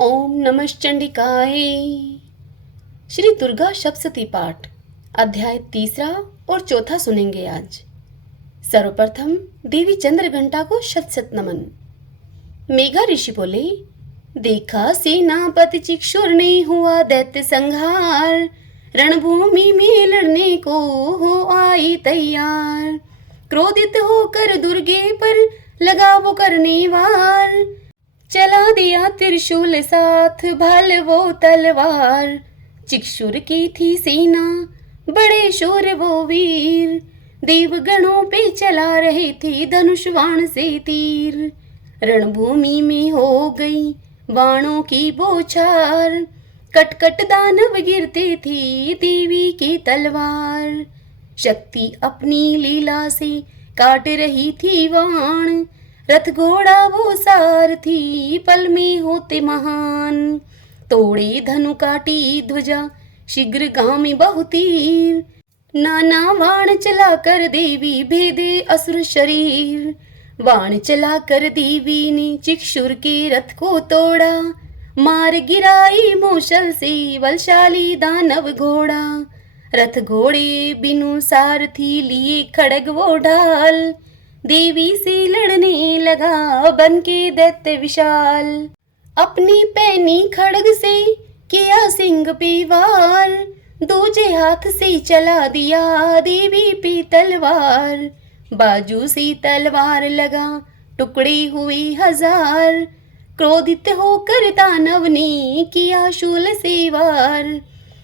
ओम नमश्चंडिकाय। श्री दुर्गा सप्तशती पाठ अध्याय तीसरा और चौथा सुनेंगे आज। सर्वप्रथम देवी चंद्रघंटा को शत शत नमन। मेघा ऋषि बोले, देखा सेनापति चिक्षुर ने हुआ दैत्य संहार, रणभूमि में लड़ने को हो आई तैयार। क्रोधित होकर दुर्गे पर लगा वो करने वार, चला दिया त्रिशूल साथ भाल वो तलवार। चिक्षुर की थी सेना बड़े शूर वो वीर, देवगणों पे चला रहे थे धनुष बाण से तीर। रणभूमि में हो गई बाणों की बौछार, कट कट दानव गिरते थे देवी की तलवार। शक्ति अपनी लीला से काट रही थी बाण, रथ घोड़ा वो सारथी पल में होते महान। तोड़े धनु काटी ध्वजा शीघ्र गामी बहुतीर, नाना बाण चला कर देवी भेदे असुर शरीर। बाण चला कर देवी ने चिक्षुर के रथ को तोड़ा, मार गिराई मूषल से बलशाली दानव घोड़ा। रथ घोड़े बिनु सारथी लिए खड़ग वो ढाल, देवी से लड़ने लगा बन के दैत्य विशाल। अपनी पैनी खड़ग से किया सिंह पे वार, दूजे हाथ से चला दिया देवी पे तलवार। बाजू से तलवार लगा टुकड़े हुए हजार, क्रोधित होकर दानव ने किया शूल से वार।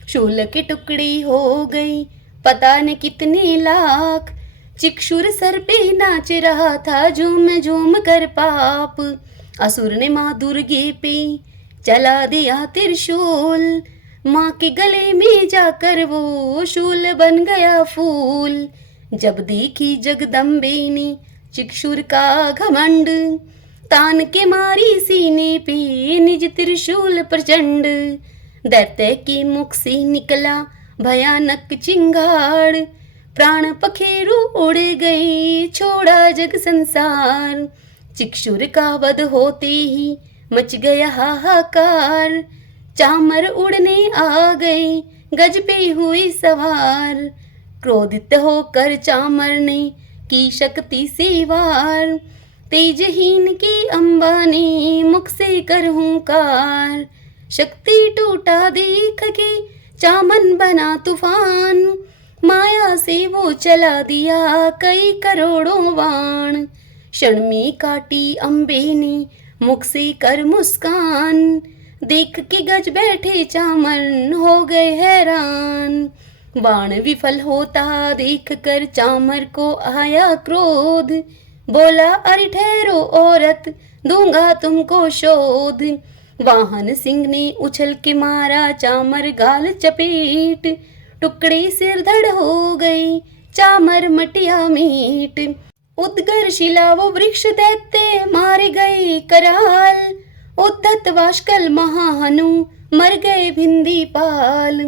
शूल के टुकड़े हो गए पता न कितने लाख, चिक्षुर सर पे नाच रहा था झूम झूम कर पाप। असुर ने माँ दुर्गे पे चला दिया त्रिशूल, माँ के गले में जाकर वो शूल बन गया फूल। जब देखी जगदम्बे ने चिक्षुर का घमंड, तान के मारी सीने पे निज त्रिशूल प्रचंड। दैत्य के मुख से निकला भयानक चिंगाड़, प्राण पखेरु उड़ गई छोड़ा जग संसार। चिक्षुर का वध होते ही मच गया हाहाकार, चामर उड़ने आ गए गज पे हुए सवार। क्रोधित होकर चामर ने की शक्ति से वार, तेजहीन के अम्बा ने मुख से कर हुंकार। शक्ति टूटा देख के चामन बना तूफान, माया से वो चला दिया कई करोड़ों बाण। क्षण में काटी अम्बे ने मुख से कर मुस्कान, देख के गज बैठे चामर हो गए हैरान। बाण विफल होता देख कर चामर को आया क्रोध, बोला अरे ठहरो औरत दूंगा तुमको शोध। वाहन सिंह ने उछल के मारा चामर गाल चपेट, टुकड़े सिर धड़ हो गई चामर मटिया मीट। उद्गर शिला वो वृक्ष दैत्य मारे गए कराल, उद्धत वाष्कल महाहनु मर गए भिंदी पाल।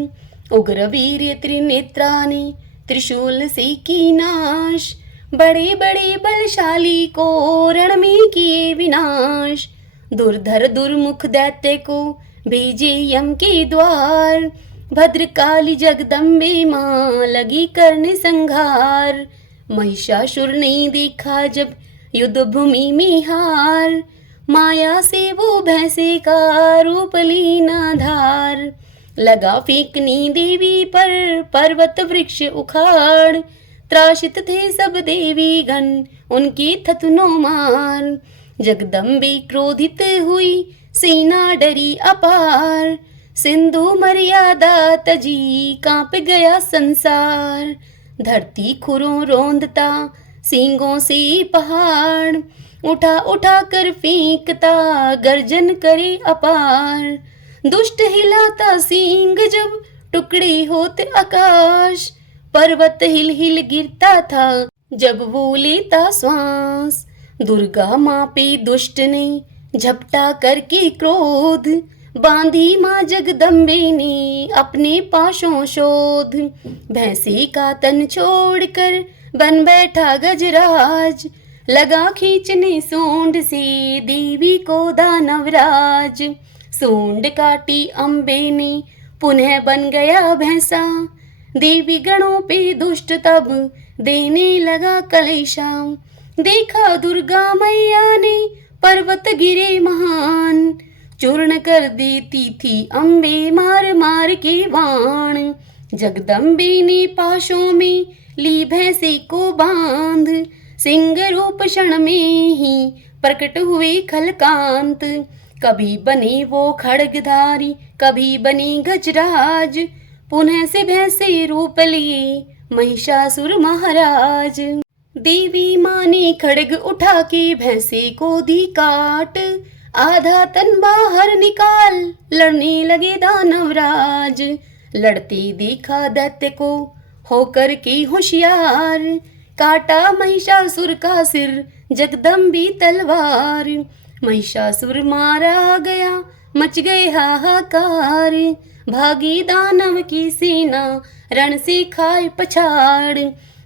उग्र वीर त्रिनेत्रा ने त्रिशूल से की नाश, बड़े बड़े बलशाली को रण में किए विनाश। दुर्धर दुर्मुख दैत्य को भेजे यम के द्वार, भद्रकाली जगदम्बे माँ लगी करने संघार। महिषासुर ने देखा जब युद्ध भूमि में हार, माया से वो भैंसे का रूप लीना धार। लगा फेंकनी देवी पर पर्वत वृक्ष उखाड़, त्रासित थे सब देवी गण उनकी थतनो मार। जगदम्बे क्रोधित हुई सेना डरी अपार, सिंधु मर्यादा तजी कांप गया संसार। धरती खुरों रोंदता सींगों से पहाड़, उठा उठा कर फेंकता गर्जन करे अपार। दुष्ट हिलाता सींग जब टुकड़े होते आकाश, पर्वत हिल हिल गिरता था जब वो लेता श्वास। दुर्गा माँ पे दुष्ट ने झपटा करके क्रोध, बांधी माँ जगदम्बे ने अपने पाशों शोध। भैंसे का तन छोड़कर बन बैठा गजराज, लगा खींचने सूंड से देवी को दानवराज। सूंड काटी अम्बे ने पुनः बन गया भैंसा। देवी गणों पे दुष्ट तब देने लगा कलेशा। देखा दुर्गा मैया ने पर्वत गिरे महान, चूर्ण कर देती थी अम्बे मार मार के बाण। जगदम्बे ने पाशों में ली भैंसे को बांध, सिंह रूप क्षण में ही प्रकट हुए खलकांत। कभी बने वो खड्गधारी, कभी बनी गजराज, पुनः से भैंसे रूप लिए महिषासुर महाराज। देवी माँ ने खड्ग उठा के भैंसे को दी काट, आधा तन बाहर निकाल लड़ने लगे दानवराज। लड़ते देखा दैत्य को होकर के होशियार, काटा महिषासुर का सिर जगदम्बी तलवार। महिषासुर मारा गया मच गए हाहाकार, भागी दानव की सेना रण से खाए पछाड़।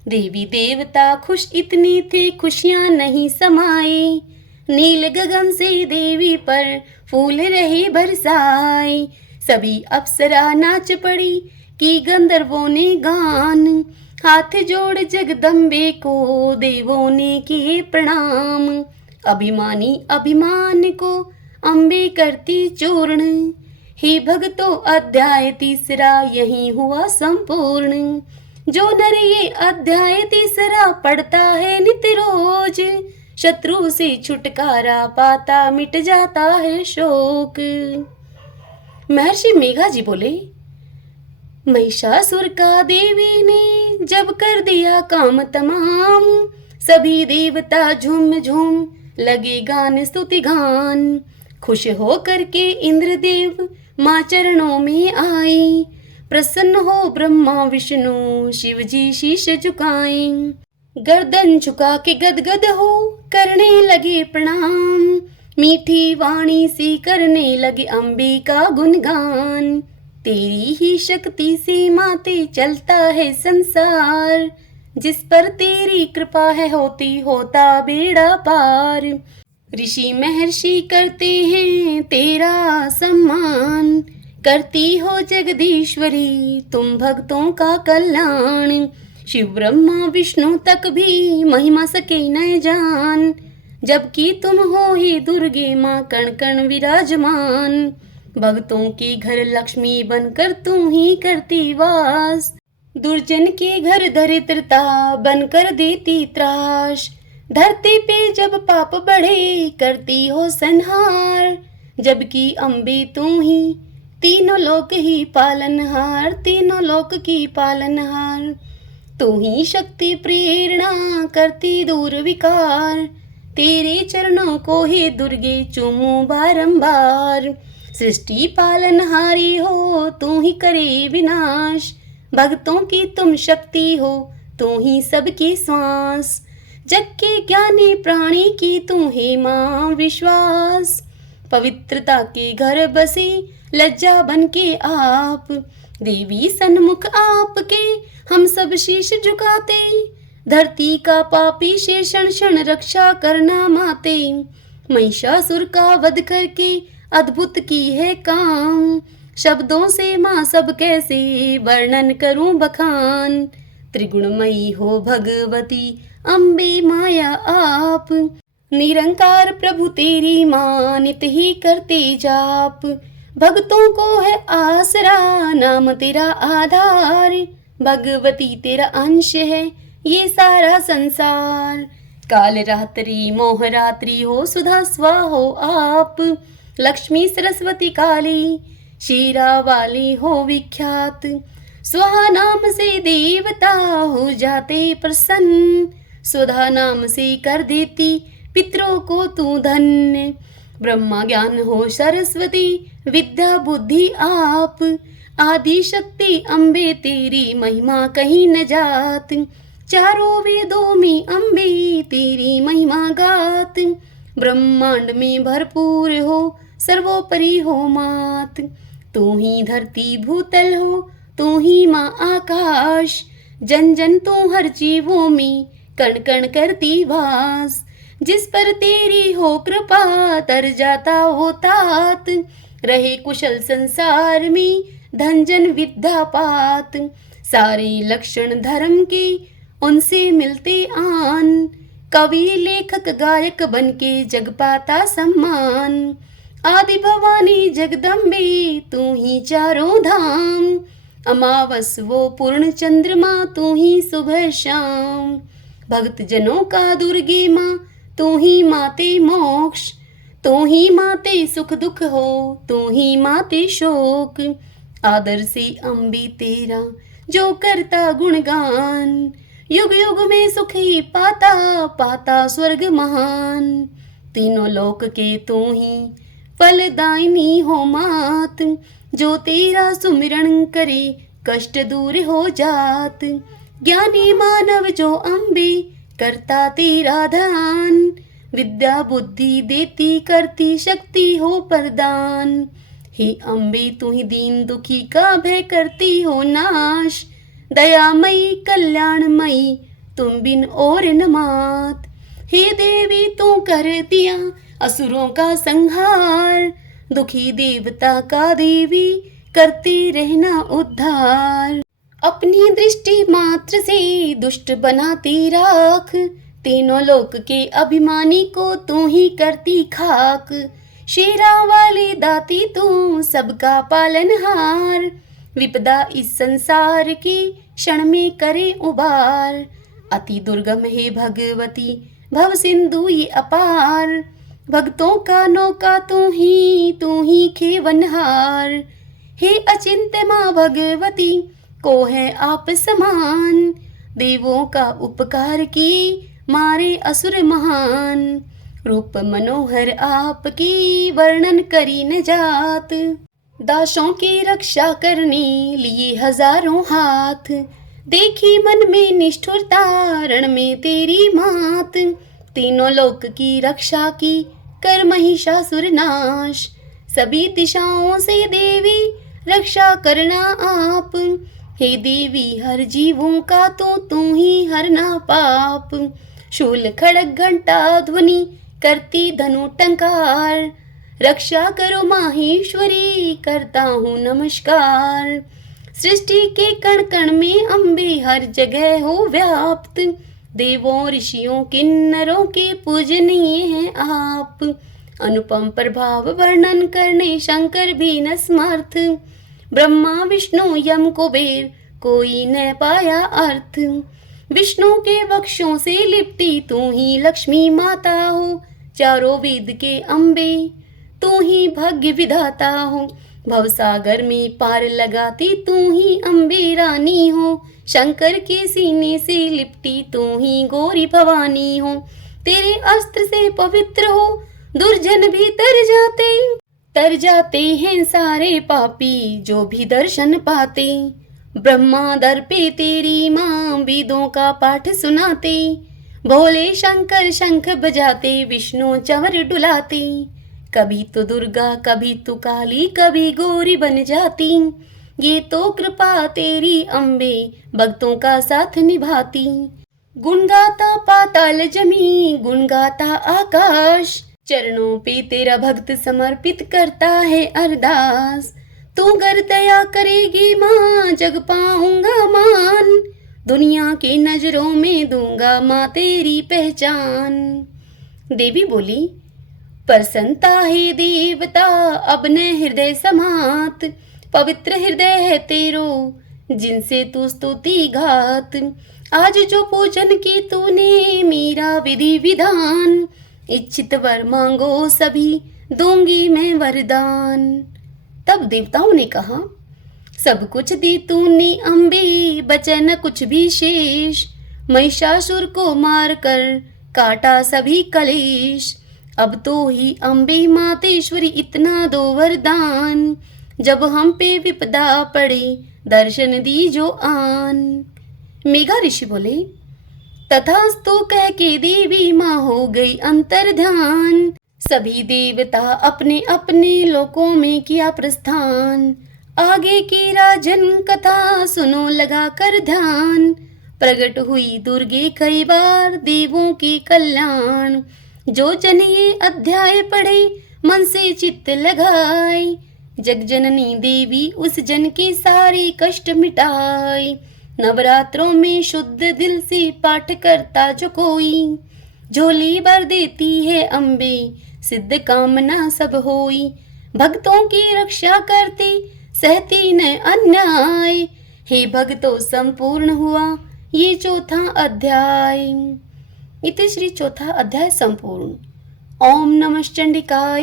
देवी देवता खुश इतने थे खुशियां नहीं समाई, नील गगन से देवी पर फूल रहे बरसाए। सभी अप्सरा नाच पड़ी की गंधर्वों ने गान, हाथ जोड़ जगदम्बे को देवों ने किए प्रणाम। अभिमानी अभिमान को अम्बे करती चूर्ण, हे भक्तों अध्याय तीसरा यही हुआ संपूर्ण। जो नर ये अध्याय तीसरा पढ़ता है नित्य रोज, शत्रु से छुटकारा पाता मिट जाता है शोक। महर्षि मेघा जी बोले, महिषासुर का देवी ने जब कर दिया काम तमाम, सभी देवता झूम झूम लगे गान स्तुति गान। खुश हो करके इंद्रदेव माँ चरणों में आई, प्रसन्न हो ब्रह्मा विष्णु शिव जी शीश झुकाएं। गर्दन झुका के गदगद हो करने लगे प्रणाम, मीठी वाणी से करने लगे अम्बे का गुणगान। तेरी ही शक्ति से माते चलता है संसार, जिस पर तेरी कृपा है होती होता बेड़ा पार। ऋषि महर्षि करते हैं तेरा सम्मान, करती हो जगदीश्वरी तुम भक्तों का कल्याण। शिव ब्रह्मा विष्णु तक भी महिमा सके न जान, जबकि तुम हो ही दुर्गे माँ कण कण विराजमान। भक्तों के घर लक्ष्मी बनकर तुम ही करती वास, दुर्जन के घर दरिद्रता बनकर देती त्रास। धरती पे जब पाप बढ़े करती हो संहार, जबकि अम्बे तू ही तीनों लोक ही पालनहार, तीनों लोक की पालनहार। तू ही शक्ति प्रेरणा करती दूर विकार, तेरे चरणों को ही दुर्गे चूमूं बारंबार। सृष्टि पालनहारी हो तू ही करे विनाश, भक्तों की तुम शक्ति हो तू ही सबकी श्वास। जग के ज्ञानी प्राणी की तू हे माँ विश्वास, पवित्रता के घर बसी लज्जा बन के आप। देवी सन्मुख आपके हम सब शीश झुकाते, धरती का पापी शेषण क्षण रक्षा करना माते। महिषासुर का वध करके अद्भुत की है काम, शब्दों से माँ सब कैसे वर्णन करूं बखान। त्रिगुणमयी हो भगवती अम्बे माया आप, निरंकार प्रभु तेरी माँ नित ही करते जाप। भक्तों को है आसरा नाम तेरा आधार, भगवती तेरा अंश है ये सारा संसार। काल रात्रि मोह रात्रि हो सुधा स्वा हो आप, लक्ष्मी सरस्वती काली शीरा वाली हो विख्यात। स्वाहा नाम से देवता हो जाते प्रसन्न, सुधा नाम से कर देती पितरों को तू धन्य। ब्रह्मा ज्ञान हो सरस्वती विद्या बुद्धि आप, आदि शक्ति अम्बे तेरी महिमा कहीं न जात। चारों वेदों में अम्बे तेरी महिमा गात, ब्रह्मांड में भरपूर हो सर्वोपरि हो मात। तू ही धरती भूतल हो तू ही माँ आकाश, जन जन तू हर जीवों में कण कण करती वास। जिस पर तेरी हो कृपा तर जाता वो तात, रहे कुशल संसार में धन जन विद्या पात। सारे लक्षण धर्म के उनसे मिलते आन। कवि लेखक गायक बन के जग पाता सम्मान। आदि भवानी जगदम्बे तू ही चारों धाम। अमावस वो पूर्ण चंद्रमा तू ही सुबह शाम। भक्त जनों का दुर्गे माँ तू ही माते मोक्ष। तू ही माते सुख दुख हो तू ही माते शोक। आदर से अम्बे तेरा जो करता गुणगान। युग युग में सुख ही पाता पाता स्वर्ग महान। तीनों लोक के तू ही फलदायिनी हो मात। जो तेरा सुमिरन करे कष्ट दूर हो जात। ज्ञानी मानव जो अम्बे करता तेरा ध्यान। विद्या बुद्धि देती करती शक्ति हो प्रदान। हे अम्बे तू ही दीन दुखी का भय करती हो नाश। दयामयी कल्याणमयी तुम बिन और न मात। हे देवी तू कर दिया असुरों का संहार। दुखी देवता का देवी करती रहना उद्धार। अपनी दृष्टि मात्र से दुष्ट बनाती राख। तीनों लोक के अभिमानी को तू ही करती खाक। शेरा वाली दाती तू सबका पालनहार। विपदा इस संसार की क्षण में करे उबार। अति दुर्गम है भगवती भव सिंधु ये अपार। भक्तों का नौका तू ही खेवनहार। हे अचिंत्य माँ भगवती को है आप समान। देवों का उपकार की मारे असुर महान। रूप मनोहर आपकी वर्णन करी न जात। दासों की रक्षा करने लिए हजारों हाथ। देखी मन में निष्ठुरता रण में तेरी मात। तीनों लोक की रक्षा की कर महिषासुर नाश। सभी दिशाओं से देवी रक्षा करना आप। हे देवी हर जीवों का तो तू ही हरना पाप। शूल खड़ग घंटा ध्वनि करती धनु टंकार। रक्षा करो माहेश्वरी करता हूँ नमस्कार। सृष्टि के कण कण में अम्बे हर जगह हो व्याप्त। देवों ऋषियों किन्नरों के पूजनीय हैं आप। अनुपम प्रभाव वर्णन करने शंकर भी न समर्थ। ब्रह्मा विष्णु यम कुबेर कोई न पाया अर्थ। विष्णु के वक्षों से लिपटी तू ही लक्ष्मी माता हो। चारों वेद के अम्बे तू ही भाग्य विधाता हो। भवसागर में पार लगाती तू ही अम्बे रानी हो। शंकर के सीने से लिपटी तू ही गौरी भवानी हो। तेरे अस्त्र से पवित्र हो दुर्जन भी तर जाते हैं सारे पापी जो भी दर्शन पाते। ब्रह्मा दर पे तेरी माँ वेदों का पाठ सुनाते। भोले शंकर शंख बजाते विष्णु चंवर डुलाते। कभी तो दुर्गा कभी तो काली कभी गौरी बन जाती। ये तो कृपा तेरी अम्बे भक्तों का साथ निभाती। गुण गाता पाताल जमी गुण गाता आकाश। चरणों पे तेरा भक्त समर्पित करता है अरदास। तू गर दया करेगी माँ जग पाऊंगा मान। दुनिया की नजरों में दूंगा माँ तेरी पहचान। देवी बोली प्रसन्नता है देवता अब न हृदय समात। पवित्र हृदय है तेरो जिनसे तू स्तुति घात। आज जो पूजन की तूने मेरा विधि विधान। इच्छित वर मांगो सभी दूंगी मैं वरदान। तब देवताओं ने कहा सब कुछ दी तूने अम्बे बचे न कुछ भी शेष। महिषासुर को मार कर काटा सभी कलेश। अब तो ही अम्बे मातेश्वरी इतना दो वरदान। जब हम पे विपदा पड़े दर्शन दी जो आन। मेघा ऋषि बोले तथास्तु कह के देवी माँ हो गई अंतर ध्यान। सभी देवता अपने अपने लोकों में किया प्रस्थान। आगे की राजन कथा सुनो लगा कर ध्यान। प्रकट हुई दुर्गे कई बार देवों की कल्याण। जो जन ये अध्याय पढ़े मन से चित्त लगाए। जगजननी देवी उस जन के सारे कष्ट मिटाए। नवरात्रों में शुद्ध दिल से पाठ करता जो कोई, झोली भर देती है अम्बे, सिद्ध कामना सब होई। भक्तों की रक्षा करती, सहती न अन्याय। हे भक्तों संपूर्ण हुआ ये चौथा अध्याय। इति श्री चौथा अध्याय संपूर्ण। ओम नमः चंडिकाय।